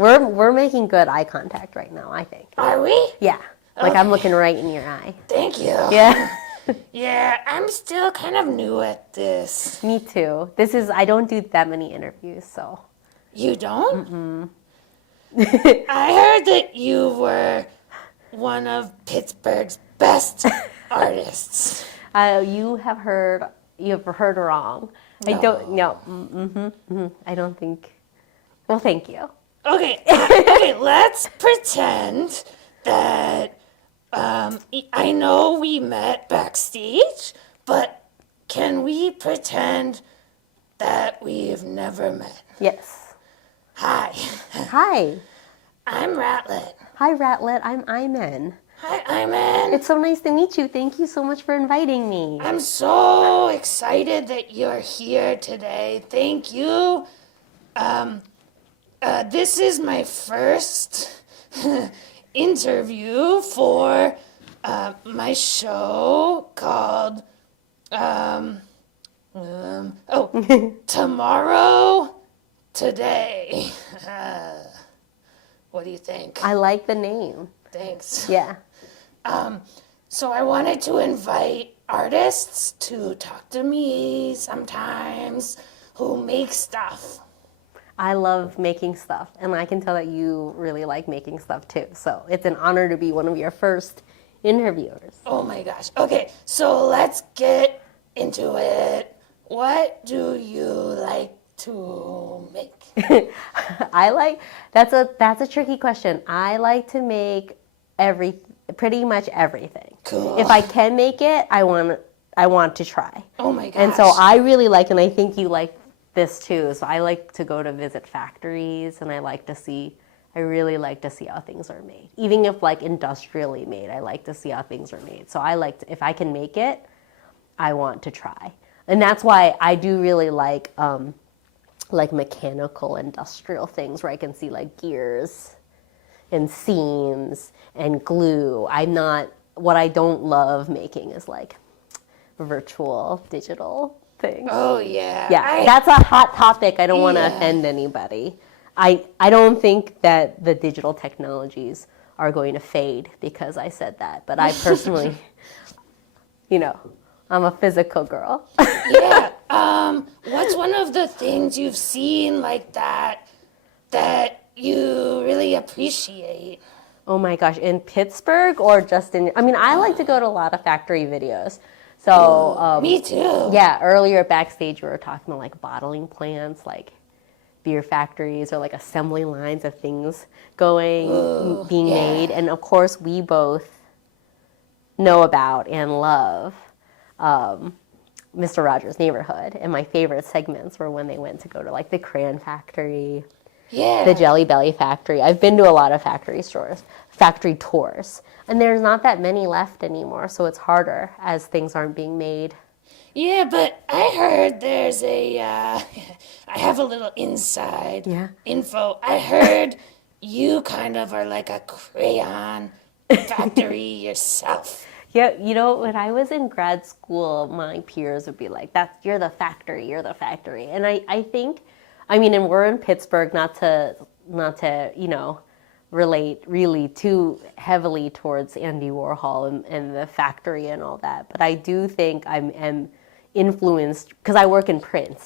We're making good eye contact right now, I think. Are we? Yeah. Like I'm looking right in your eye. Thank you. Yeah. Yeah, I'm still kind of new at this. Me too. I don't do that many interviews, so. You don't? I heard that you were one of Pittsburgh's best artists. You have heard wrong. No. I don't, no, I don't think, well, thank you. Okay, okay, let's pretend that I know we met backstage, but can we pretend that we've never met? Yes. Hi. Hi. I'm Ratlet. Hi, Ratlet. I'm Imin. Hi, Imin. It's so nice to meet you. Thank you so much for inviting me. I'm so excited that you're here today. Thank you. This is my first interview for my show called Tomorrow Today. What do you think? I like the name. Thanks. Yeah. So I wanted to invite artists to talk to me sometimes who make stuff. I love making stuff, and I can tell that you really like making stuff too. So it's an honor to be one of your first interviewers. Oh my gosh. Okay, so let's get into it. What do you like to make? That's a tricky question. I like to make pretty much everything. Cool. If I can make it, I want to try. Oh my gosh. And so I really like, and I think you like this too. So I like to go to visit factories, and I really like to see how things are made. Even if like industrially made, I like to see how things are made. So if I can make it, I want to try. And that's why I do really like mechanical industrial things where I can see like gears and seams and glue. What I don't love making is like virtual digital things. Oh yeah. Yeah, that's a hot topic. I don't want to offend anybody. I don't think that the digital technologies are going to fade because I said that. But I personally, I'm a physical girl. Yeah. What's one of the things you've seen like that you really appreciate? Oh my gosh, in Pittsburgh or just I like to go to a lot of factory videos. So me too. Yeah, earlier backstage we were talking about like bottling plants, like beer factories or like assembly lines of things being made. And of course we both know about and love Mr. Rogers' Neighborhood. And my favorite segments were when they went to go to like the Crayon Factory, the Jelly Belly Factory. I've been to a lot of factory tours. And there's not that many left anymore, so it's harder as things aren't being made. Yeah, but I heard there's I have a little inside info. I heard you kind of are like a crayon factory yourself. Yeah, when I was in grad school, my peers would be like, you're the factory. And I think, and we're in Pittsburgh, not to relate really too heavily towards Andy Warhol and the factory and all that. But I do think I'm influenced, because I work in print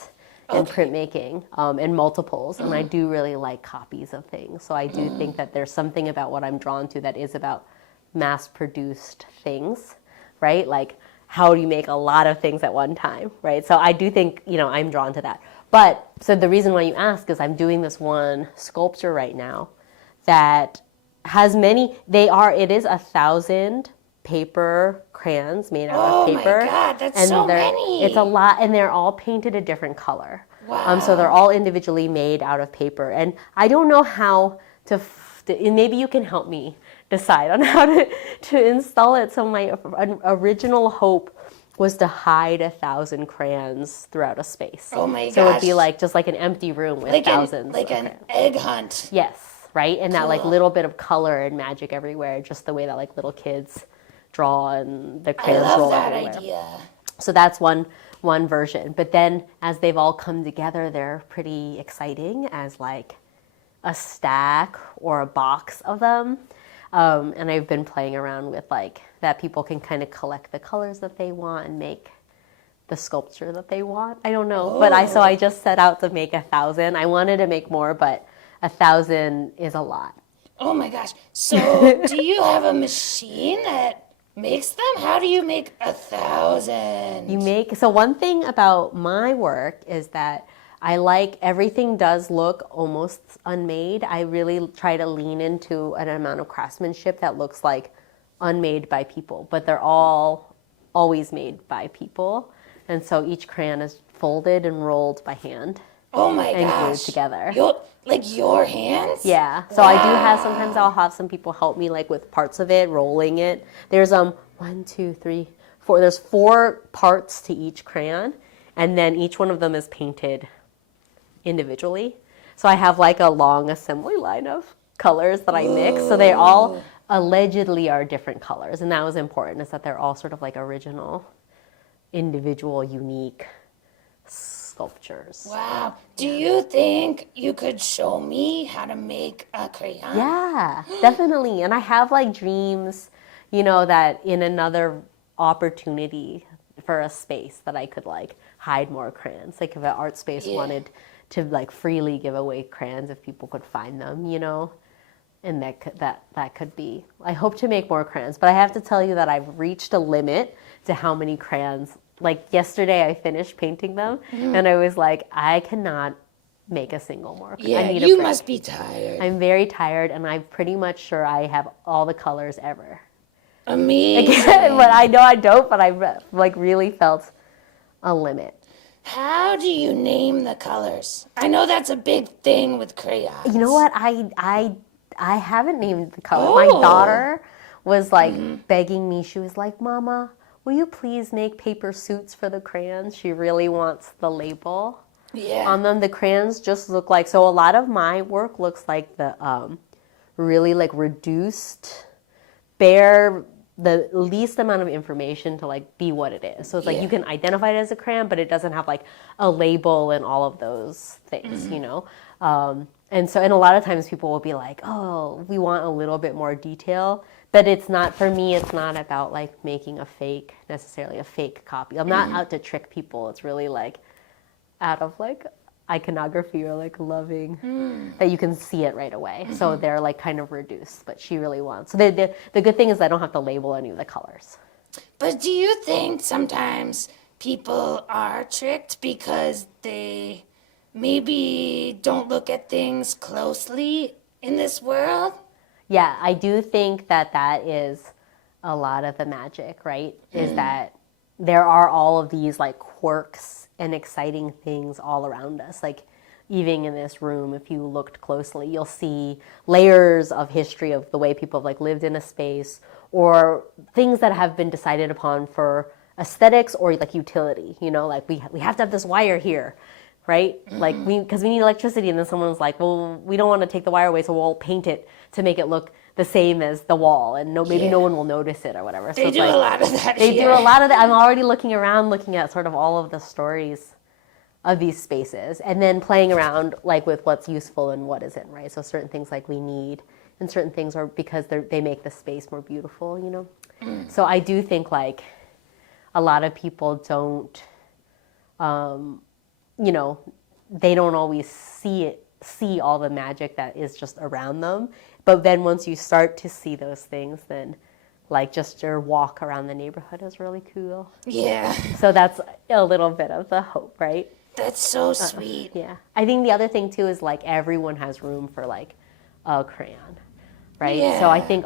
and printmaking and multiples, and I do really like copies of things. So I do think that there's something about what I'm drawn to that is about mass-produced things, right? Like, how do you make a lot of things at one time, right? So I do think, I'm drawn to that. But, so the reason why you ask is I'm doing this one sculpture right now that has it is 1,000 paper crayons made out of paper. Oh my God, that's so many. It's a lot, and they're all painted a different color. Wow. So they're all individually made out of paper. And I don't know how and maybe you can help me decide on how to install it. So my original hope was to hide 1,000 crayons throughout a space. Oh my gosh. So it would be just like an empty room with thousands like of an crayons. egg hunt. Yes, right? And that Cool. little bit of color and magic everywhere, just the way that little kids draw and the crayons I roll love that everywhere. idea. So that's one version. But then as they've all come together, they're pretty exciting as a stack or a box of them. And I've been playing around with like that people can kind of collect the colors that they want and make the sculpture that they want. I don't know. But I just set out to make 1,000. I wanted to make more, but 1,000 is a lot. Oh my gosh. So do you have a machine that makes them? How do you make 1,000? So one thing about my work is that I like everything does look almost unmade. I really try to lean into an amount of craftsmanship that looks like unmade by people, but they're all always made by people. And so each crayon is folded and rolled by hand. Oh my and gosh. glued together. Your hands? Yeah. So wow. I do have, sometimes I'll have some people help me like with parts of it, rolling it. There's 1, 2, 3, 4. There's 4 parts to each crayon, and then each one of them is painted individually. So I have like a long assembly line of colors that I mix. So they all allegedly are different colors, and that was important, is that they're all sort of like original, individual, unique sculptures. Wow. Do you think you could show me how to make a crayon? Yeah, definitely. And I have like dreams, that in another opportunity for a space that I could like hide more crayons. Like if an art space wanted to like freely give away crayons, if people could find them, and that could be. I hope to make more crayons, but I have to tell you that I've reached a limit to how many crayons. Like yesterday I finished painting them and I was like, I cannot make a single more. Yeah, you must be tired. I'm very tired, and I'm pretty much sure I have all the colors ever. Amazing. But I know I don't, but I like really felt a limit. How do you name the colors? I know that's a big thing with crayons. You know what? I haven't named the color. My daughter was like begging me. She was like, Mama, will you please make paper suits for the crayons? She really wants the label on them. The crayons just look like, so a lot of my work looks like the really like reduced, bare, the least amount of information to like be what it is. So it's like you can identify it as a crayon, but it doesn't have like a label and all of those things, And a lot of times people will be like, oh, we want a little bit more detail. But it's not, for me, it's not about like making necessarily a fake copy. I'm not out to trick people. It's really like out of like iconography or like loving that you can see it right away. So they're like kind of reduced, but she really wants. So the good thing is I don't have to label any of the colors. But do you think sometimes people are tricked because they maybe don't look at things closely in this world? Yeah, I do think that is a lot of the magic, right? Is that there are all of these like quirks and exciting things all around us. Like even in this room, if you looked closely, you'll see layers of history of the way people have like lived in a space, or things that have been decided upon for aesthetics or like utility. Like we have to have this wire here, right? Like because we need electricity, and then someone's like, well, we don't want to take the wire away, so we'll paint it to make it look the same as the wall, and maybe no one will notice it or whatever. They do a lot of that. They do a lot of that. I'm already looking at sort of all of the stories of these spaces, and then playing around like with what's useful and what isn't, right? So certain things like we need, and certain things are because they make the space more beautiful, So I do think like a lot of people don't, they don't always see all the magic that is just around them. But then once you start to see those things, then like just your walk around the neighborhood is really cool. Yeah. So that's a little bit of the hope, right? That's so sweet. Yeah. I think the other thing too is like everyone has room for like a crayon, right? Yeah. So I think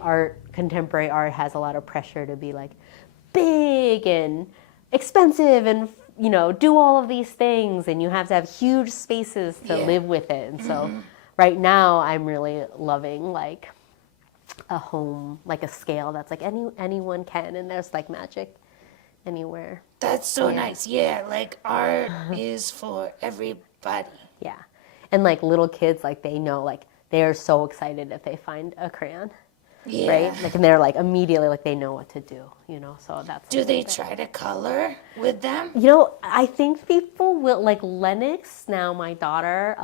contemporary art has a lot of pressure to be like big and expensive and do all of these things, and you have to have huge spaces to live with it. And so right now I'm really loving like a home, like a scale that's like anyone can, and there's like magic anywhere. That's so nice. Yeah, like art is for everybody. Yeah. And like little kids, like they know, like they are so excited if they find a crayon. Yeah. Right? Like, and they're like immediately like they know what to do, so that's. Do they try to color with them? I think people will, like Lennox now, my daughter,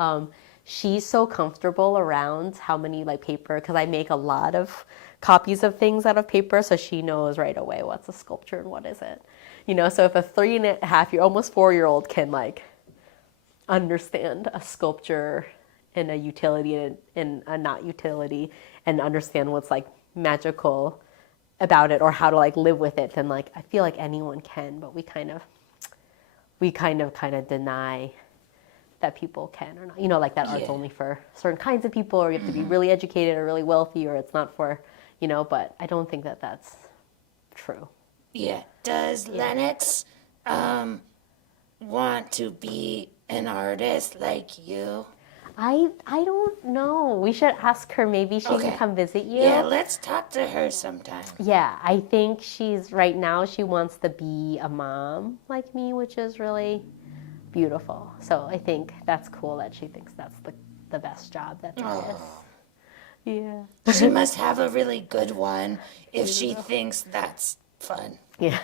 she's so comfortable around how many like paper, because I make a lot of copies of things out of paper, so she knows right away what's a sculpture and what isn't. So if a 3.5-year, almost 4-year-old can like understand a sculpture and a utility and a not utility, and understand what's like magical about it or how to like live with it, then like I feel like anyone can, but we kind of deny that people can or not. Like that art's only for certain kinds of people, or you have to be really educated or really wealthy, or it's not for, but I don't think that that's true. Yeah. Does Lennox want to be an artist like you? I don't know. We should ask her. Maybe she can come visit you. Yeah, let's talk to her sometime. Yeah, I think right now she wants to be a mom like me, which is really beautiful. So I think that's cool that she thinks that's the best job that there is. Yeah. She must have a really good one if she thinks that's fun. Yeah.